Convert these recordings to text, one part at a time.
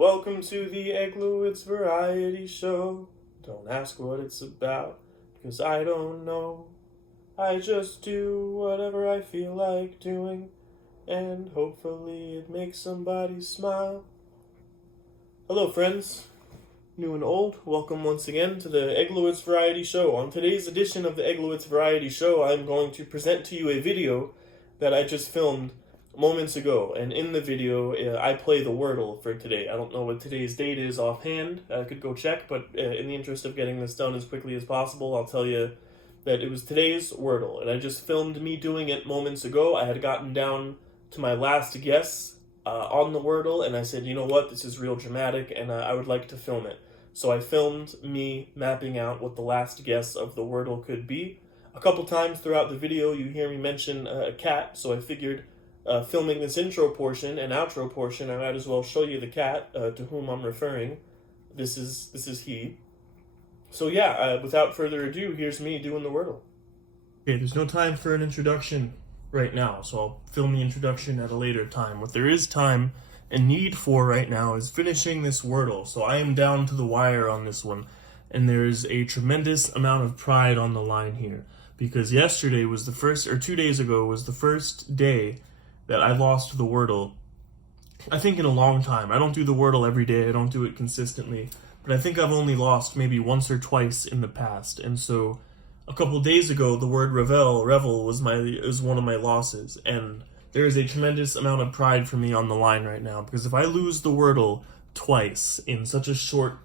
Welcome to the Eglowitz Variety Show. Don't ask what it's about, because I don't know. I just do whatever I feel like doing, and hopefully it makes somebody smile. Hello friends, new and old, welcome once again to the Eglowitz Variety Show. On today's edition of the Eglowitz Variety Show, I'm going to present to you a video that I just filmed moments ago, and in the video I play the Wordle for today. I don't know what today's date is offhand. I could go check, but in the interest of getting this done as quickly as possible, I'll tell you that it was today's Wordle, and I just filmed me doing it moments ago. I had gotten down to my last guess on the Wordle, and I said, you know what, this is real dramatic, and I would like to film it. So I filmed me mapping out what the last guess of the Wordle could be. A couple times throughout the video you hear me mention a cat, so I figured filming this intro portion and outro portion, I might as well show you the cat to whom I'm referring. This is he. So yeah, without further ado, here's me doing the Wordle. Okay, there's no time for an introduction right now, so I'll film the introduction at a later time. What there is time and need for right now is finishing this Wordle. So I am down to the wire on this one, and there's a tremendous amount of pride on the line here, because yesterday was the first, or 2 days ago was the first day that I lost the Wordle, I think, in a long time. I don't do the Wordle every day, I don't do it consistently, but I think I've only lost maybe once or twice in the past. And so a couple days ago, the word revel was one of my losses, and there is a tremendous amount of pride for me on the line right now, because if I lose the Wordle twice in such a short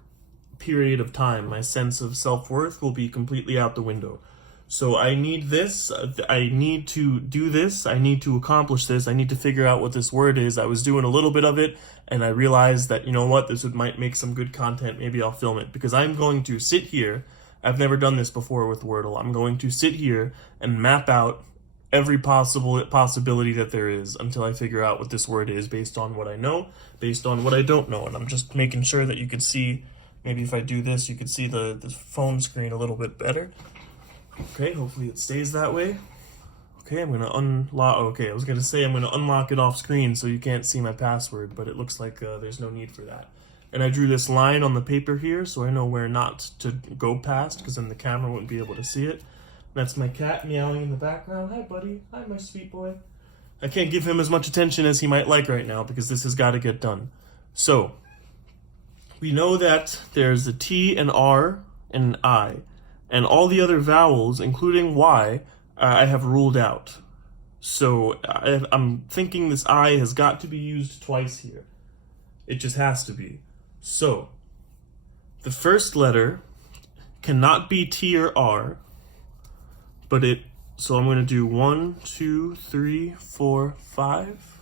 period of time, my sense of self-worth will be completely out the window. So I need this, I need to do this, I need to accomplish this, I need to figure out what this word is. I was doing a little bit of it, and I realized that, you know what, might make some good content, maybe I'll film it. Because I'm going to sit here, I've never done this before with Wordle, I'm going to sit here and map out every possibility that there is until I figure out what this word is, based on what I know, based on what I don't know. And I'm just making sure that you can see, maybe if I do this, you can see the phone screen a little bit better. Okay, hopefully it stays that way. Okay, I'm gonna unlock. Okay, I was gonna say I'm gonna unlock it off screen so you can't see my password, but it looks like there's no need for that. And I drew this line on the paper here so I know where not to go past, because then the camera wouldn't be able to see it. That's my cat meowing in the background. Hi, buddy. Hi, my sweet boy. I can't give him as much attention as he might like right now because this has got to get done. So, we know that there's a T, an R, and an I. And all the other vowels, including Y, I have ruled out. So I'm thinking this I has got to be used twice here. It just has to be. So the first letter cannot be T or R, but so I'm going to do 1, 2, 3, 4, 5.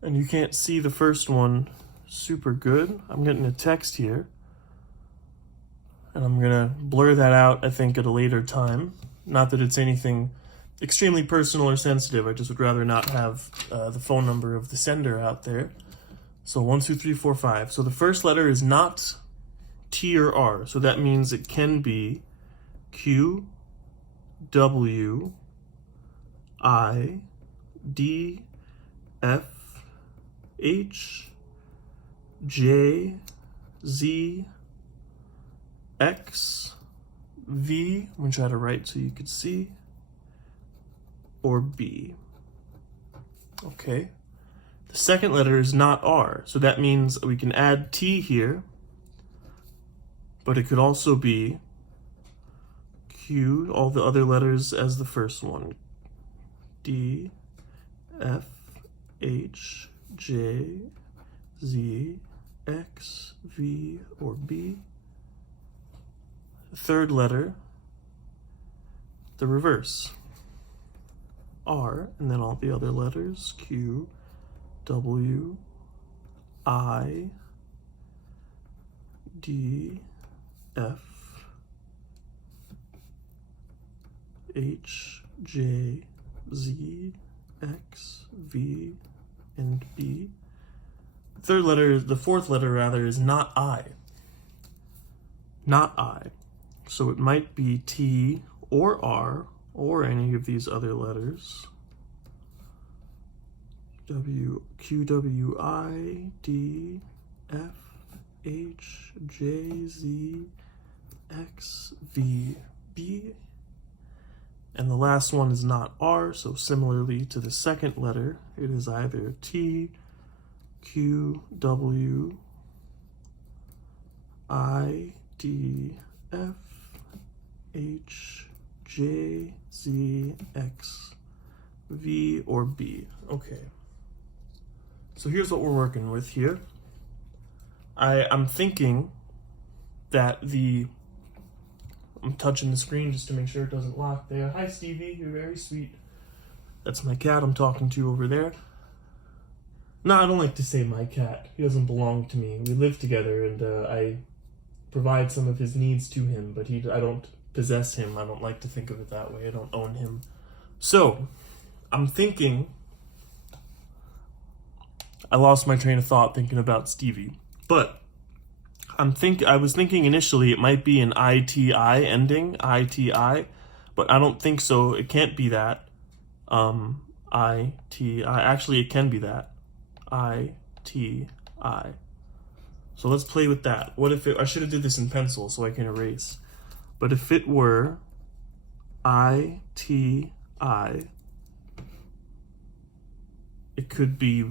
And you can't see the first one super good. I'm getting a text here. And I'm going to blur that out, I think, at a later time. Not that it's anything extremely personal or sensitive. I just would rather not have the phone number of the sender out there. So 1, 2, 3, 4, 5. So the first letter is not T or R. So that means it can be Q, W, I, D, F, H, J, Z, X, V, I'm going to try to write so you could see, or B. Okay. The second letter is not R, so that means we can add T here, but it could also be Q, all the other letters as the first one. D, F, H, J, Z, X, V, or B. The third letter, the reverse, R, and then all the other letters, Q, W, I, D, F, H, J, Z, X, V, and B. The fourth letter rather, is not I. Not I. So it might be T or R or any of these other letters. Q, W, I, D, F, H, J, Z, X, V, B. And the last one is not R, so similarly to the second letter, it is either T, Q, W, I, D, F, H, J, Z, X, V, or B. Okay. So here's what we're working with here. I'm thinking that I'm touching the screen just to make sure it doesn't lock there. Hi, Stevie. You're very sweet. That's my cat I'm talking to over there. No, I don't like to say my cat. He doesn't belong to me. We live together, and I provide some of his needs to him, but I don't possess him. I don't like to think of it that way. I don't own him. So, I'm thinking... I lost my train of thought thinking about Stevie. But I was thinking initially it might be an ITI ending, ITI, but I don't think so. It can't be that. ITI. Actually, it can be that. ITI. So let's play with that. What if I should have did this in pencil so I can erase. But if it were ITI, it could be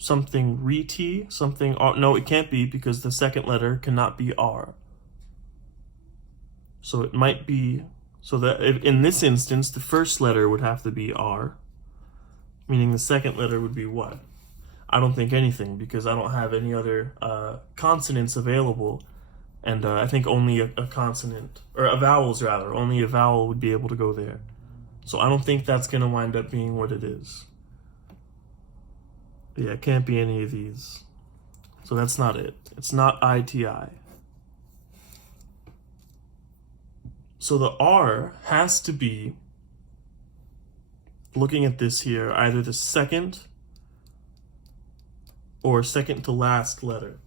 something re-T, something, no, it can't be because the second letter cannot be R. So it might be, so that in this instance, the first letter would have to be R, meaning the second letter would be what? I don't think anything because I don't have any other consonants available, and I think only a consonant, or vowels rather, only a vowel would be able to go there. So I don't think that's going to wind up being what it is. Yeah, it can't be any of these. So that's not it. It's not ITI. So the R has to be, looking at this here, either the second or second to last letter.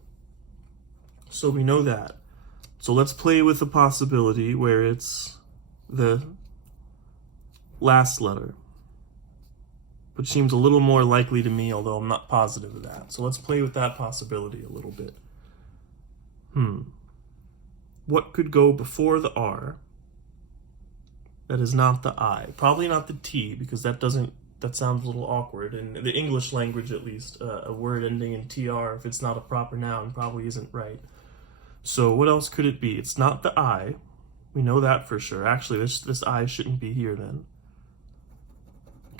So we know that. So let's play with the possibility where it's the last letter, which seems a little more likely to me, although I'm not positive of that. So let's play with that possibility a little bit. What could go before the R that is not the I? Probably not the T, because that sounds a little awkward. In the English language, at least, a word ending in TR, if it's not a proper noun, probably isn't right. So what else could it be? It's not the I. We know that for sure. Actually, this I shouldn't be here then.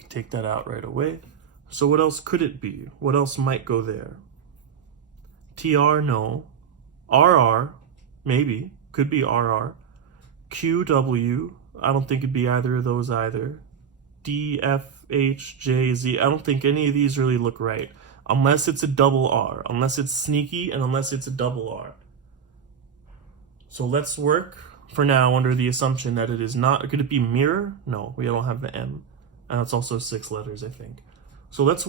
Take that out right away. So what else could it be? What else might go there? TR, no. RR, maybe. Could be RR. QW, I don't think it'd be either of those either. D, F, H, J, Z, I don't think any of these really look right. Unless it's a double R. Unless it's sneaky and unless it's a double R. So let's work for now under the assumption that it is not. Could it be mirror? No, we don't have the M. And it's also 6 letters, I think. So let's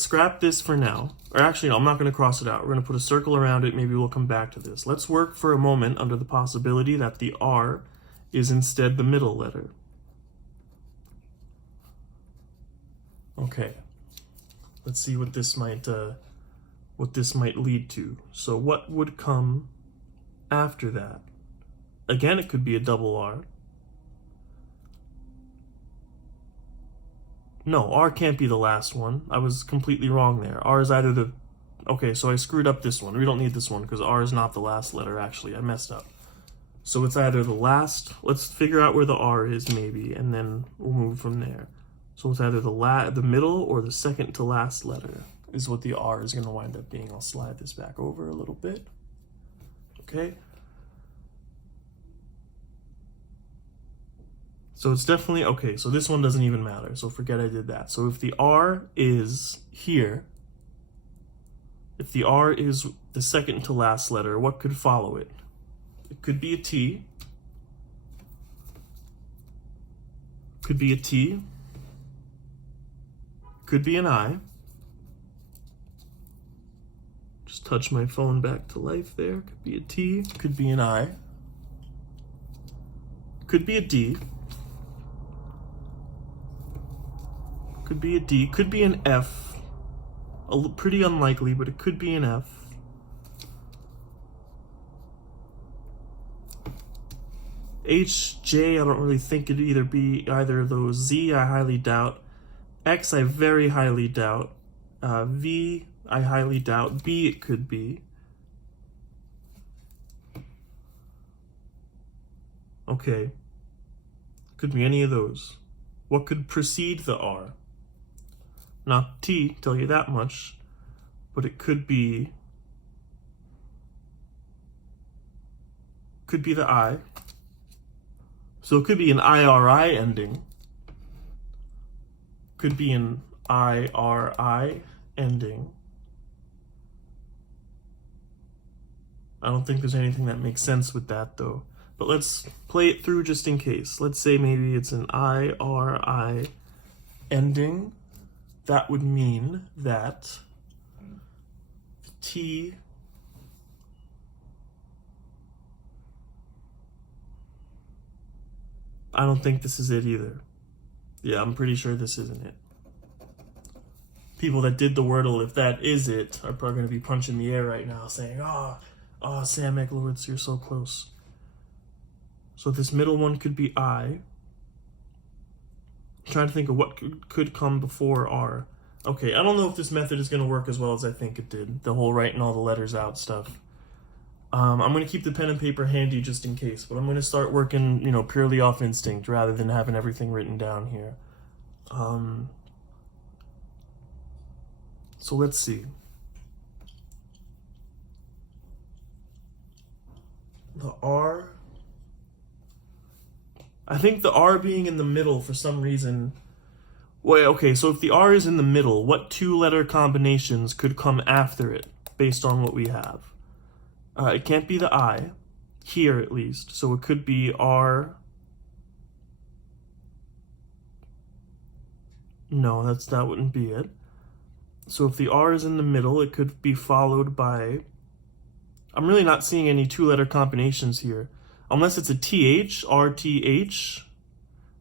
scrap this for now. Or actually, no, I'm not going to cross it out. We're going to put a circle around it. Maybe we'll come back to this. Let's work for a moment under the possibility that the R is instead the middle letter. Okay. Let's see what this might lead to. So what would come after that? Again, it could be a double R. No, R can't be the last one. I was completely wrong there. R is either the... Okay, so I screwed up this one. We don't need this one because R is not the last letter, actually. I messed up. So it's either the last... Let's figure out where the R is, maybe, and then we'll move from there. So it's either the middle or the second to last letter is what the R is going to wind up being. I'll slide this back over a little bit. Okay. So it's definitely, okay, so this one doesn't even matter, so forget I did that. So if the R is here, if the R is the second to last letter, what could follow it? It could be a T. Could be a T. Could be an I. Just touch my phone back to life there. Could be a T. Could be an I. Could be a D. Could be a D, could be an F. Pretty unlikely, but it could be an F. H, J, I don't really think it'd either be either of those. Z, I highly doubt. X, I very highly doubt. V, I highly doubt. B, it could be. Okay. Could be any of those. What could precede the R? Not T, tell you that much. But it could be... Could be the I. So it could be an IRI ending. Could be an IRI ending. I don't think there's anything that makes sense with that, though. But let's play it through just in case. Let's say maybe it's an IRI ending. That would mean that the T I don't think this is it either. Yeah, I'm pretty sure this isn't it. People that did the Wordle, if that is it, are probably going to be punching the air right now saying, oh, Sam Eglowitz, you're so close. So this middle one could be I. I'm trying to think of what could come before R. Okay, I don't know if this method is going to work as well as I think it did. The whole writing all the letters out stuff. I'm going to keep the pen and paper handy just in case, but I'm going to start working, purely off instinct rather than having everything written down here. So let's see. The R. I think the R being in the middle for some reason. Wait, okay, so if the R is in the middle, what two-letter combinations could come after it based on what we have? It can't be the I, here at least, so it could be R. No, that wouldn't be it. So if the R is in the middle, it could be followed by... I'm really not seeing any two-letter combinations here. Unless it's a TH, RTH.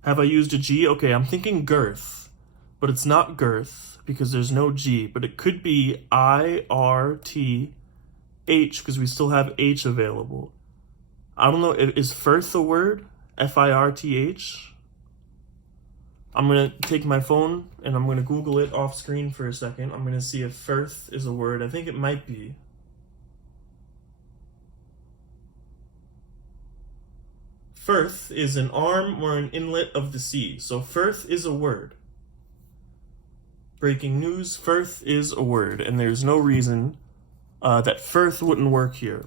Have I used a G? Okay, I'm thinking girth, but it's not girth because there's no G, but it could be IRTH because we still have H available. I don't know, is firth a word? FIRTH? I'm going to take my phone and I'm going to Google it off screen for a second. I'm going to see if firth is a word. I think it might be. Firth is an arm or an inlet of the sea. So firth is a word. Breaking news, firth is a word. And there's no reason that firth wouldn't work here.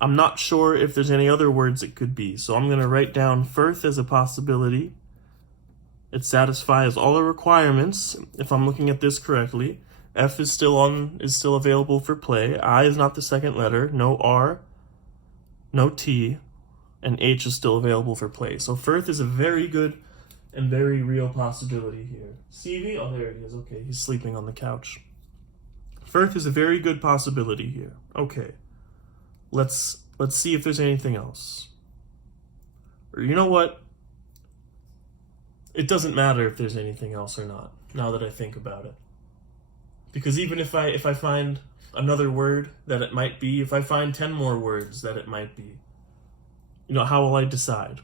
I'm not sure if there's any other words it could be. So I'm going to write down firth as a possibility. It satisfies all the requirements, if I'm looking at this correctly. F is still available for play. I is not the second letter. No R, no T, and H is still available for play. So firth is a very good and very real possibility here. CV? Oh, there he is. Okay, he's sleeping on the couch. Firth is a very good possibility here. Okay, let's see if there's anything else. Or you know what? It doesn't matter if there's anything else or not, now that I think about it. Because even if I find another word that it might be, if I find 10 more words that it might be, how will I decide?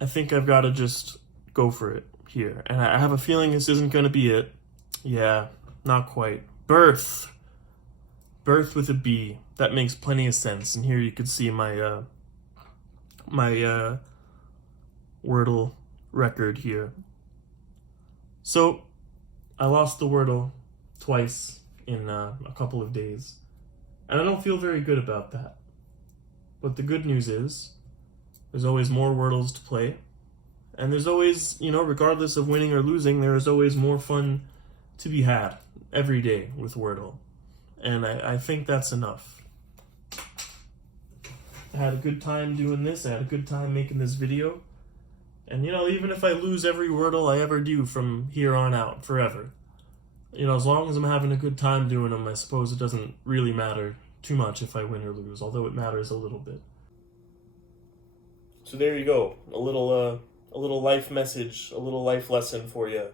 I think I've got to just go for it here. And I have a feeling this isn't going to be it. Yeah, not quite. Birth. Birth with a B. That makes plenty of sense. And here you can see my Wordle record here. So, I lost the Wordle twice in a couple of days. And I don't feel very good about that. But the good news is, there's always more Wordles to play. And there's always, regardless of winning or losing, there is always more fun to be had every day with Wordle. And I think that's enough. I had a good time doing this. I had a good time making this video. And, even if I lose every Wordle I ever do from here on out, forever, as long as I'm having a good time doing them, I suppose it doesn't really matter too much if I win or lose, although it matters a little bit. So there you go, a little life message, a little life lesson for you,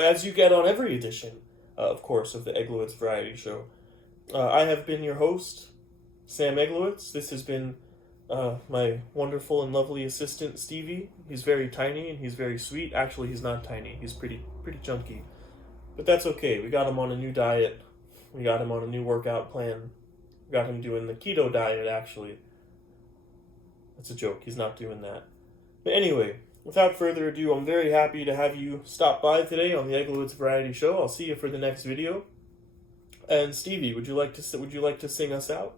as you get on every edition, of course, of the Eglowitz Variety Show. I have been your host, Sam Eglowitz. This has been my wonderful and lovely assistant, Stevie. He's very tiny and he's very sweet. Actually, he's not tiny. He's pretty chunky. But that's okay. We got him on a new diet. We got him on a new workout plan. We got him doing the keto diet, actually. That's a joke. He's not doing that. But anyway, without further ado, I'm very happy to have you stop by today on the Eglowitz Variety Show. I'll see you for the next video. And Stevie, would you like to sing us out?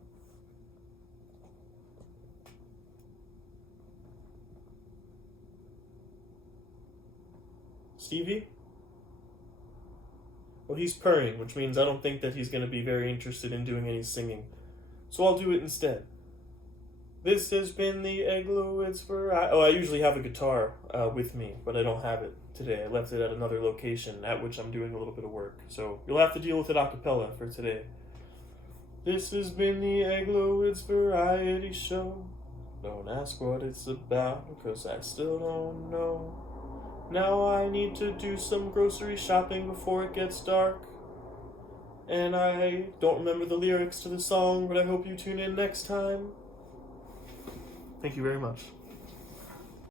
Stevie? Well, he's purring, which means I don't think that he's going to be very interested in doing any singing. So I'll do it instead. This has been the Eglowitz Variety... Oh, I usually have a guitar with me, but I don't have it today. I left it at another location, at which I'm doing a little bit of work. So you'll have to deal with it a cappella for today. This has been the Eglowitz Variety Show. Don't ask what it's about, because I still don't know. Now I need to do some grocery shopping before it gets dark. And I don't remember the lyrics to the song, but I hope you tune in next time. Thank you very much.